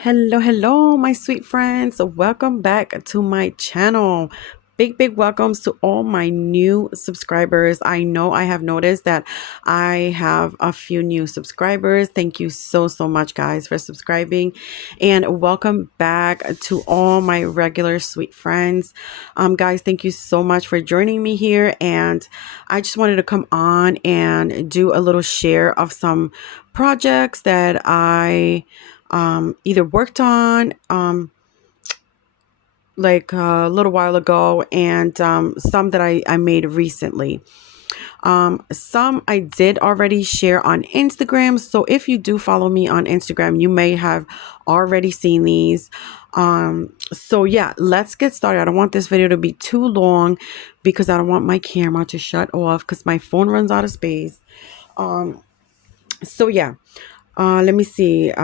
Hello, my sweet friends. Welcome back to my channel. Big welcomes to all my new subscribers. I know I have noticed that I have a few new subscribers. Thank you so much, guys, for subscribing. And welcome back to all my regular sweet friends. Guys, thank you so much for joining me here. And I just wanted to come on and do a little share of some projects that I either worked on like a little while ago and some that I made recently. Some I did already share on Instagram. So if you do follow me on Instagram, you may have already seen these. So yeah, let's get started. I don't want this video to be too long because I don't want my camera to shut off because my phone runs out of space. So yeah, let me see.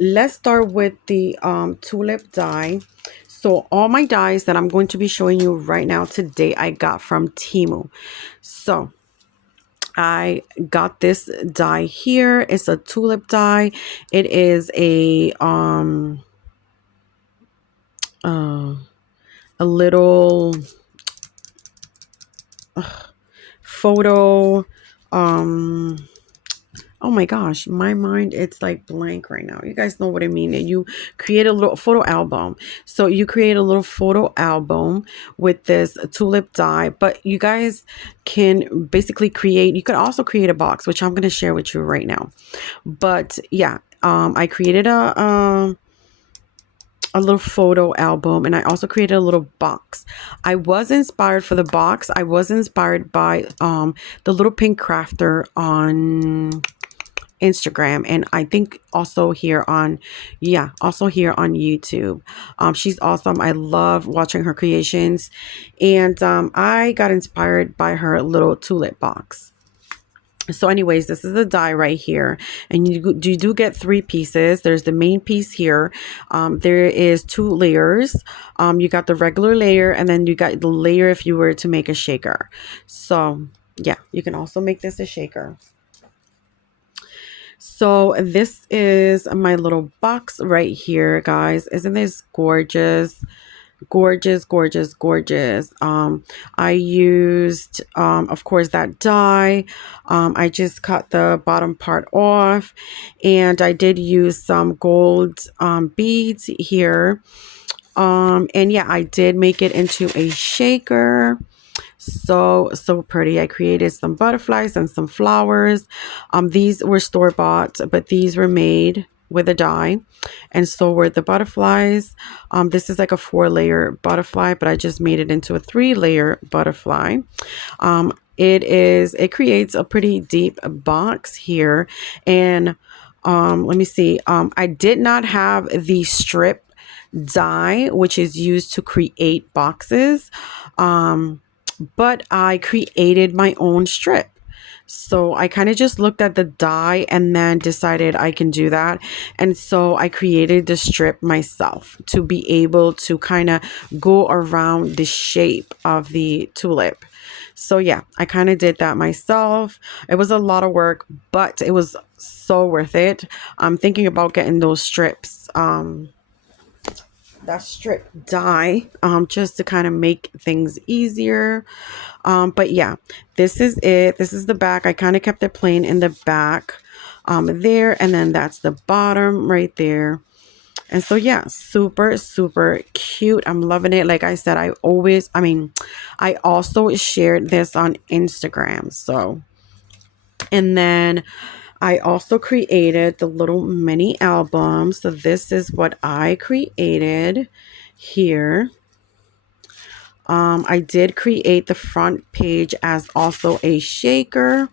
Let's start with the tulip die. So all my dies that I'm going to be showing you right now today, I got from Temu. So I got this die here. It's a tulip die. It is uh, a little photo oh my gosh, my mind, it's like blank right now. You guys know what I mean. And you create a little photo album. So you create a little photo album with this tulip die, but you guys can basically create, you could also create a box, which I'm going to share with you right now. But yeah, I created a little photo album, and I also created a little box. I was inspired for the box. I was inspired by the little pink crafter on Instagram, and I think also here on YouTube. She's awesome. I love watching her creations, and I got inspired by her little tulip box. So anyways, this is the die right here, and you do get 3 pieces. There's the main piece here. There is 2 layers. You got the regular layer, and then you got the layer if you were to make a shaker. So yeah, you can also make this a shaker. So this is my little box right here, guys. Isn't this gorgeous? Gorgeous. I used of course that die. I just cut the bottom part off, and I did use some gold beads here. And yeah, I did make it into a shaker. So pretty. I created some butterflies and some flowers. These were store-bought, but these were made with a die, and so were the butterflies. This is like a 4-layer butterfly, but I just made it into a 3-layer butterfly. It creates a pretty deep box here. And let me see. I did not have the strip die, which is used to create boxes. But I created my own strip. So I kind of just looked at the die and then decided I can do that. And so I created the strip myself to be able to kind of go around the shape of the tulip. So yeah, I kind of did that myself. It was a lot of work, but it was so worth it. I'm thinking about getting those strips. That strip die just to kind of make things easier. But yeah, this is it. This is the back. I kind of kept it plain in the back there, and then that's the bottom right there. And so yeah, super cute. I'm loving it. Like I said, I also shared this on Instagram. So, and then I also created the little mini album. So this is what I created here. I did create the front page as also a shaker,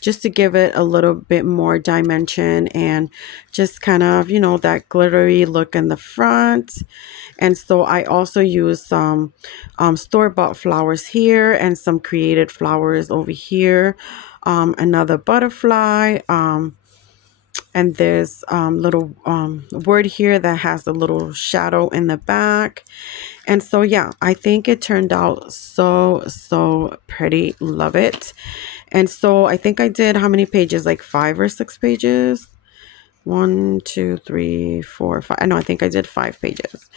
just to give it a little bit more dimension and just kind of, you know, that glittery look in the front. And so I also used some store-bought flowers here and some created flowers over here. Another butterfly. And there's little word here that has a little shadow in the back. And so yeah, I think it turned out so pretty. Love it. And so I think I did how many pages? Like 5 or 6 pages. 1, 2, 3, 4, 5. I know, I think I did 5 pages.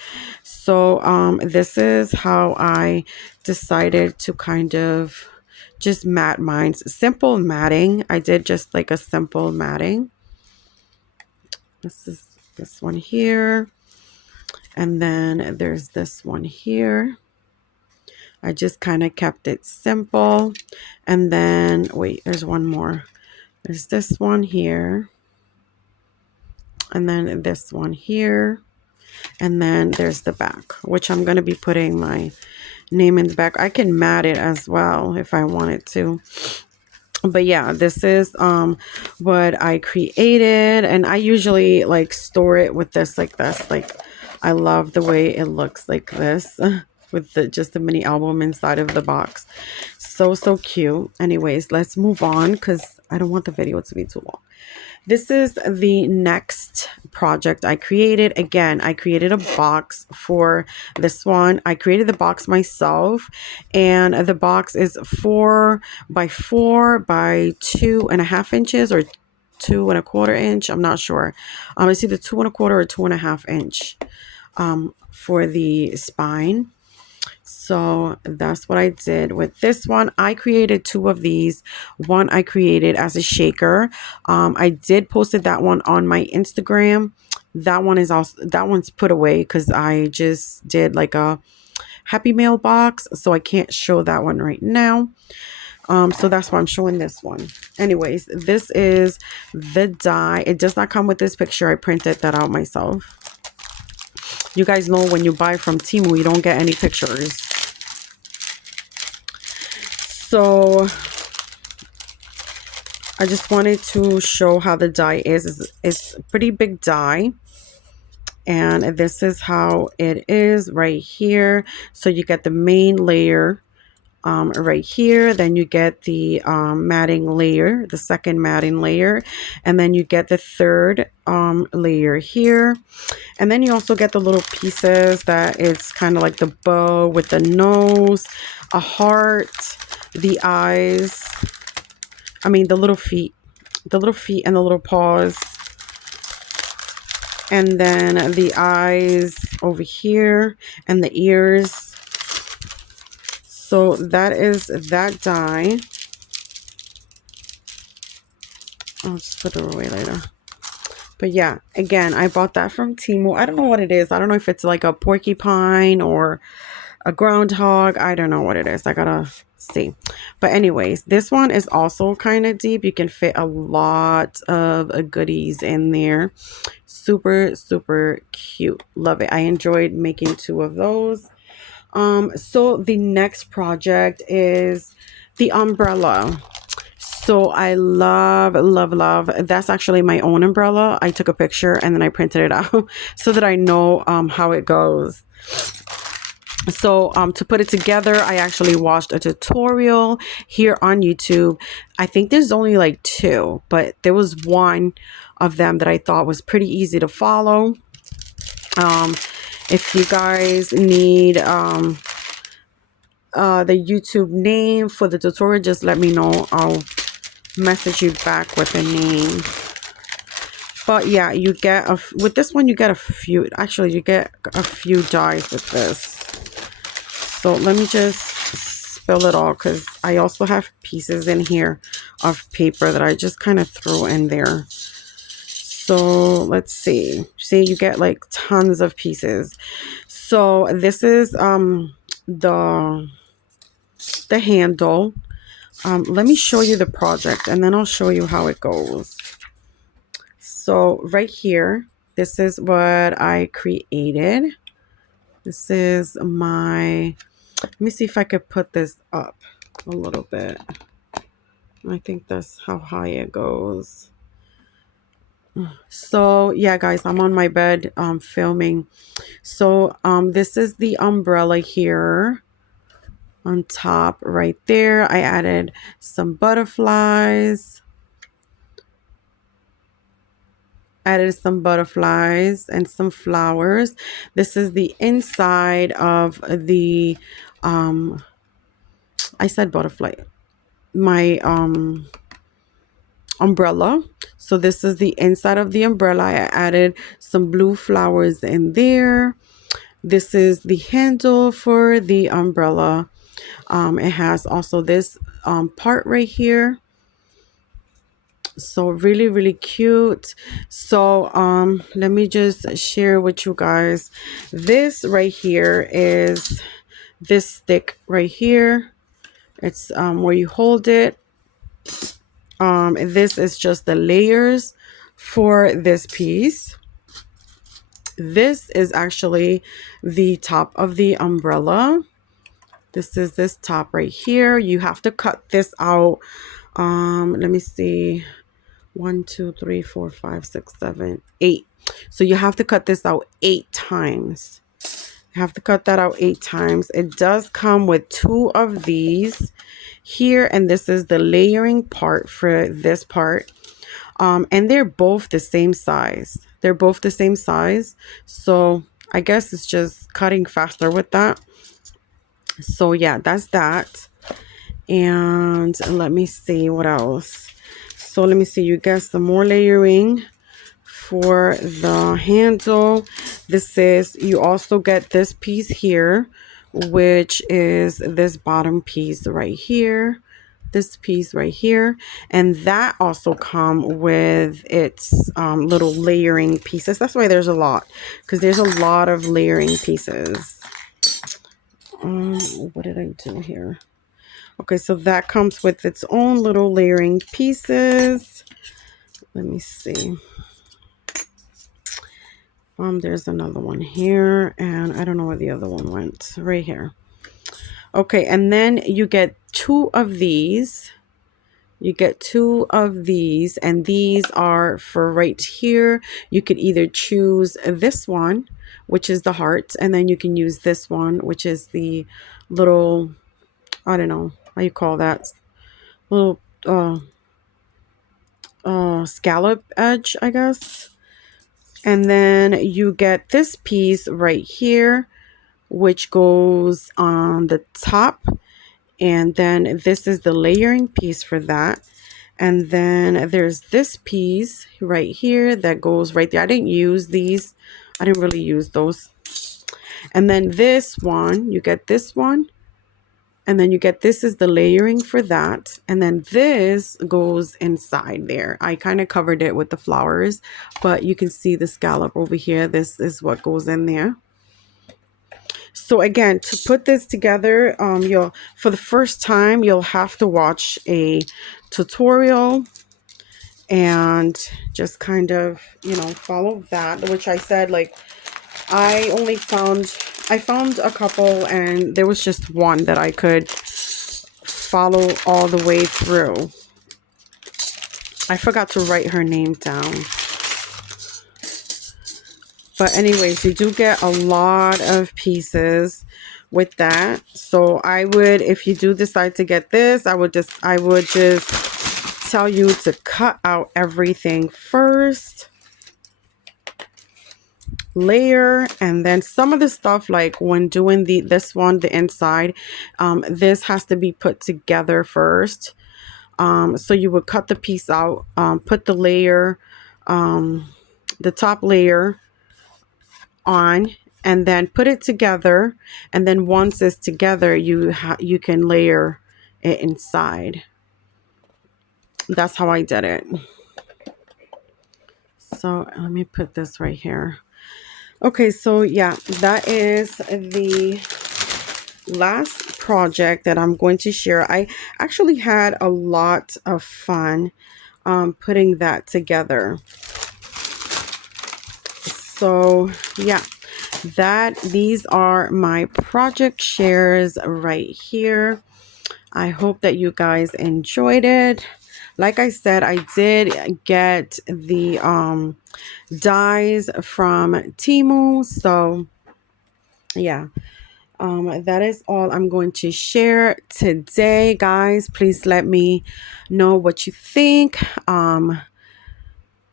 So this is how I decided to kind of just mat mine. Simple matting. I did just like a simple matting. This is this one here. And then there's this one here. I just kind of kept it simple. And then, wait, there's one more. There's this one here. And then this one here. And then there's the back, which I'm going to be putting my name in the back. I can mat it as well if I wanted to. But yeah, this is what I created, and I usually like store it with this like this. Like, I love the way it looks like this with the just the mini album inside of the box. So cute. Anyways, let's move on because I don't want the video to be too long. This is the next project I created. Again, I created a box for this one. I created the box myself, and the box is 4 by 4 by 2.5 inches or 2.25 inch. I'm not sure. It's either 2.25 or 2.5 inch for the spine. So that's what I did with this one. I created 2 of these. One I created as a shaker. I did posted that one on my Instagram. That one is also, that one's put away because I just did like a Happy Mail box. So I can't show that one right now. So that's why I'm showing this one. Anyways, this is the die. It does not come with this picture. I printed that out myself. You guys know when you buy from Temu, you don't get any pictures. So I just wanted to show how the die is. It's a pretty big die. And this is how it is right here. So you get the main layer right here. Then you get the matting layer, the second matting layer. And then you get the third layer here. And then you also get the little pieces that it's kind of like the bow with the nose, a heart, the eyes. I mean, the little feet and the little paws. And then the eyes over here and the ears. So that is that die. I'll just put it away later. But yeah, again, I bought that from Temu. I don't know what it is. I don't know if it's like a porcupine or a groundhog. I don't know what it is. I gotta see. But anyways, this one is also kind of deep. You can fit a lot of goodies in there. Super cute. Love it. I enjoyed making 2 of those. So the next project is the umbrella. So I love. That's actually my own umbrella. I took a picture and then I printed it out so that I know how it goes. So to put it together, I actually watched a tutorial here on YouTube. I think there's only like 2, but there was one of them that I thought was pretty easy to follow. If you guys need the YouTube name for the tutorial, just let me know. I'll message you back with a name. But yeah, you get with this one you get a few. Actually, you get a few dies with this. So let me just spill it all because I also have pieces in here of paper that I just kind of threw in there. So let's see. See, you get like tons of pieces. So this is the handle. Let me show you the project and then I'll show you how it goes. So right here, this is what I created. This is my, let me see if I could put this up a little bit. I think that's how high it goes. So yeah, guys, I'm on my bed filming. So this is the umbrella here on top right there. I added some butterflies. And some flowers. This is the inside of the I said butterfly. My umbrella. So this is the inside of the umbrella. I added some blue flowers in there. This is the handle for the umbrella. It has also this part right here. So really, really cute. So let me just share with you guys. This right here is this stick right here. It's where you hold it. This is just the layers for this piece. This is actually the top of the umbrella. This is this top right here. You have to cut this out. Let me see. 1, 2, 3, 4, 5, 6, 7, 8. So you have to cut this out 8 times. You have to cut that out 8 times. It does come with 2 of these here, and this is the layering part for this part. And they're both the same size. They're both the same size. So I guess it's just cutting faster with that. So yeah, that's that. And let me see what else. So let me see, you get some more layering for the handle. This is, you also get this piece here, which is this bottom piece right here. This piece right here, and that also come with its little layering pieces. That's why there's a lot, because there's a lot of layering pieces. What did I do here? Okay, so that comes with its own little layering pieces. Let me see. There's another one here, and I don't know where the other one went. Right here. Okay, and then you get 2 of these. You get 2 of these, and these are for right here. You could either choose this one, which is the heart, and then you can use this one, which is the little, I don't know how you call that, little scallop edge, I guess. And then you get this piece right here, which goes on the top. And then this is the layering piece for that. And then there's this piece right here that goes right there. I didn't use these. I didn't really use those. And then this one, you get this one. And then you get, this is the layering for that. And then this goes inside there. I kind of covered it with the flowers, but you can see the scallop over here. This is what goes in there. So again, to put this together, for the first time, you'll have to watch a tutorial and just kind of, follow that, which I said, like, I found a couple, and there was just one that I could follow all the way through. I forgot to write her name down. But anyways, you do get a lot of pieces with that. So I would, if you do decide to get this, I would just tell you to cut out everything first. Layer, and then some of the stuff, like when doing this one, the inside, this has to be put together first. So you would cut the piece out, put the layer, the top layer on, and then put it together, and then once it's together, you can layer it inside. That's how I did it. So let me put this right here. Okay, so yeah, that is the last project that I'm going to share. I actually had a lot of fun putting that together. So yeah, these are my project shares right here. I hope that you guys enjoyed it. Like I said, I did get the dies from Temu. So yeah, that is all I'm going to share today, guys. Please let me know what you think.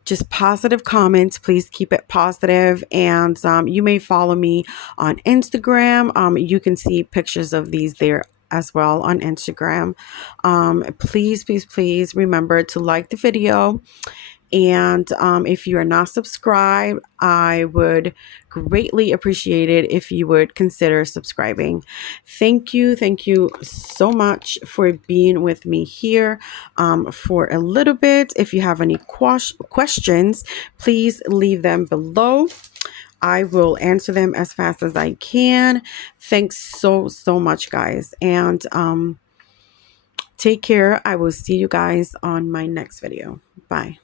Just positive comments. Please keep it positive. And you may follow me on Instagram. You can see pictures of these there as well on Instagram. Please remember to like the video. And if you are not subscribed, I would greatly appreciate it if you would consider subscribing. Thank you so much for being with me here for a little bit. If you have any questions, please leave them below. I will answer them as fast as I can. Thanks so much, guys. And take care. I will see you guys on my next video. Bye.